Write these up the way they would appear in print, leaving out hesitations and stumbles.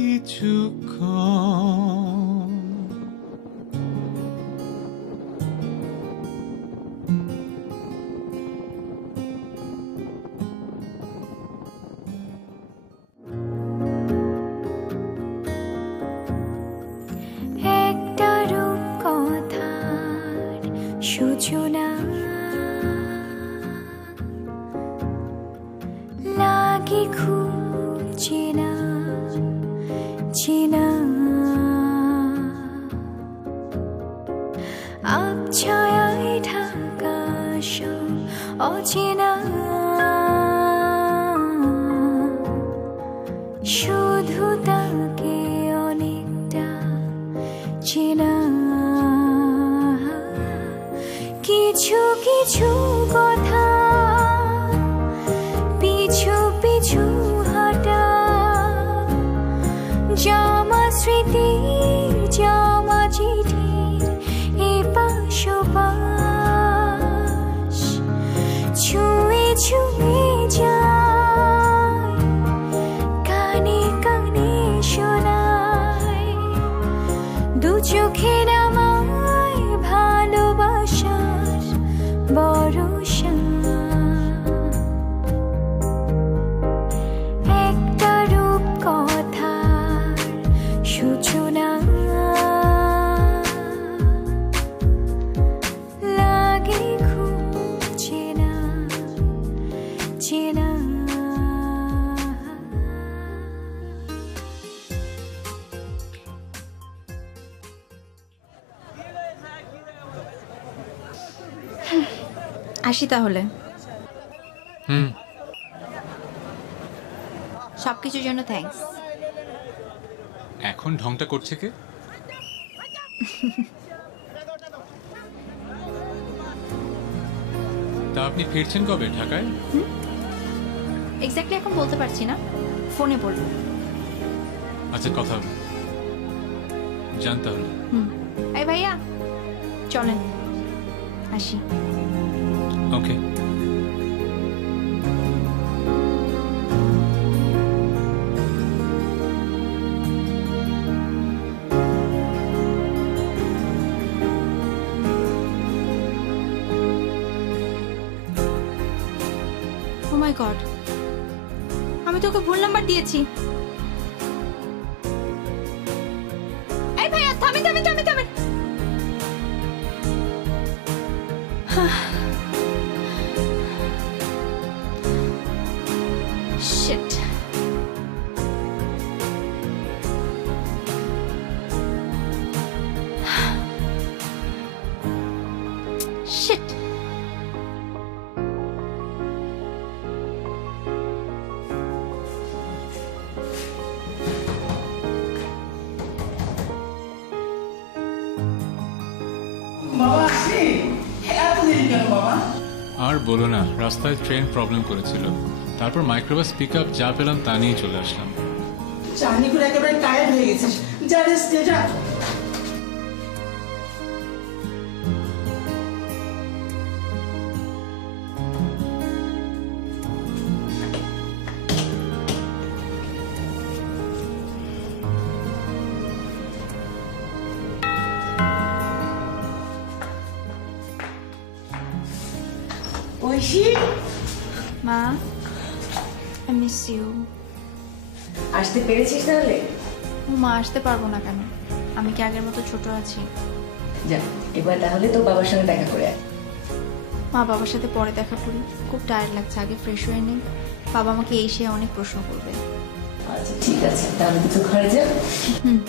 কিছুক্ষণ একটা রূপকথার সূচনা লাগে খুব চেনা চেনা আবছায়ায় ঢাকা সব অচেনা শুধু তাকে অনেকটা চেনা কিছু কিছু কথা পিছু পিছু হাঁটা জামা স্মৃতির জামা চিঠির এপাশ ওপাশ ছুঁয়ে ছুঁয়ে যায় কানে কানে শোনায় দু চোখের আমায় ভালোবাসার ভরসা একটা রূপকথার সূচনা লাগে খুব চেনা চেনা আসি তাহলে হুম সবকিছুর জন্য থ্যাঙ্কস। এখন ঢংটা করছে কে? তা আপনি ফিরছেন কবে ঢাকায়? এক্স্যাক্টলি এখন বলতে পারছি না, ফোনে বলবো। আচ্ছা কথা হবে, জানতে হলো। এই ভাইয়া চলেন আসি। ওকে ও মাই গড, আমি তোকে ভুল নাম্বার দিয়েছি। এই ভাইয়া থামি থামি থামি থামি। শিট। শিট। আর বলো না, রাস্তায় ট্রেন প্রবলেম করেছিল, তারপর মাইক্রোবাস পিক আপ যা পেলাম তা নিয়ে চলে আসলাম। জার্নি করে একেবারে টায়ার্ড হয়ে গেছিস, যা রেস্ট নে যা। ঐশী, মা আই মিস ইউ। আসতে পেরেছিস তাহলে? মা আসতে পারবো না কেন? আমি কি আগের মতো ছোট আছি? যা এবার তাহলে তো বাবার সঙ্গে দেখা করে আয়। মা বাবার সাথে পরে দেখা করি, খুব টায়ার্ড লাগছে, আগে ফ্রেশ হয়ে নিই। বাবা আমাকে এই সে অনেক প্রশ্ন করবে। আচ্ছা ঠিক আছে, তাহলে তুই ঘরে যা। হুম।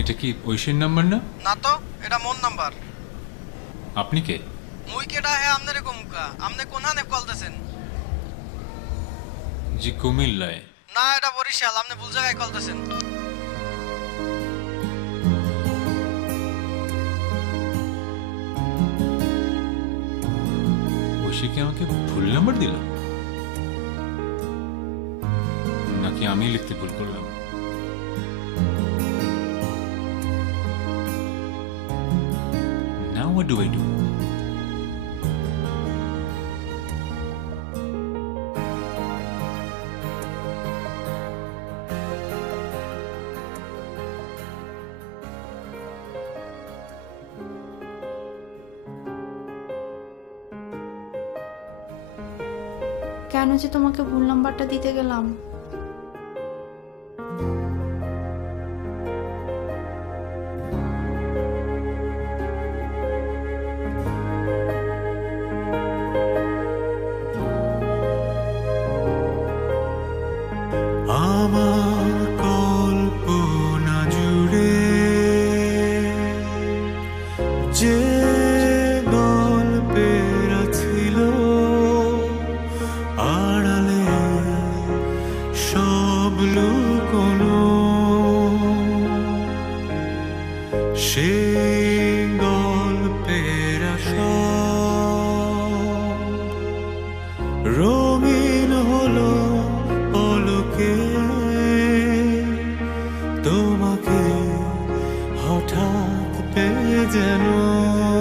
এটা কি ঐশীর নাম্বার না? না তো, এটা মোর নাম্বার। আপনি কে? মুই কেডা হে আমনেরে কমুকা? আমনে কোনহানে কল দেছেন? জি কুমিল্লায়। না, এটা বরিশাল, আমনে ভুল জায়গায় কল দেছেন। সে কি আমাকে ভুল নাম্বার দিল, নাকি আমি লিখতে ভুল করলাম? Now what do I do? কেন যে তোমাকে ভুল নাম্বারটা দিতে গেলাম? আমার কল্পনা জুড়ে যে গল্পের ছিল আড়ালে সব লুকোনো, সে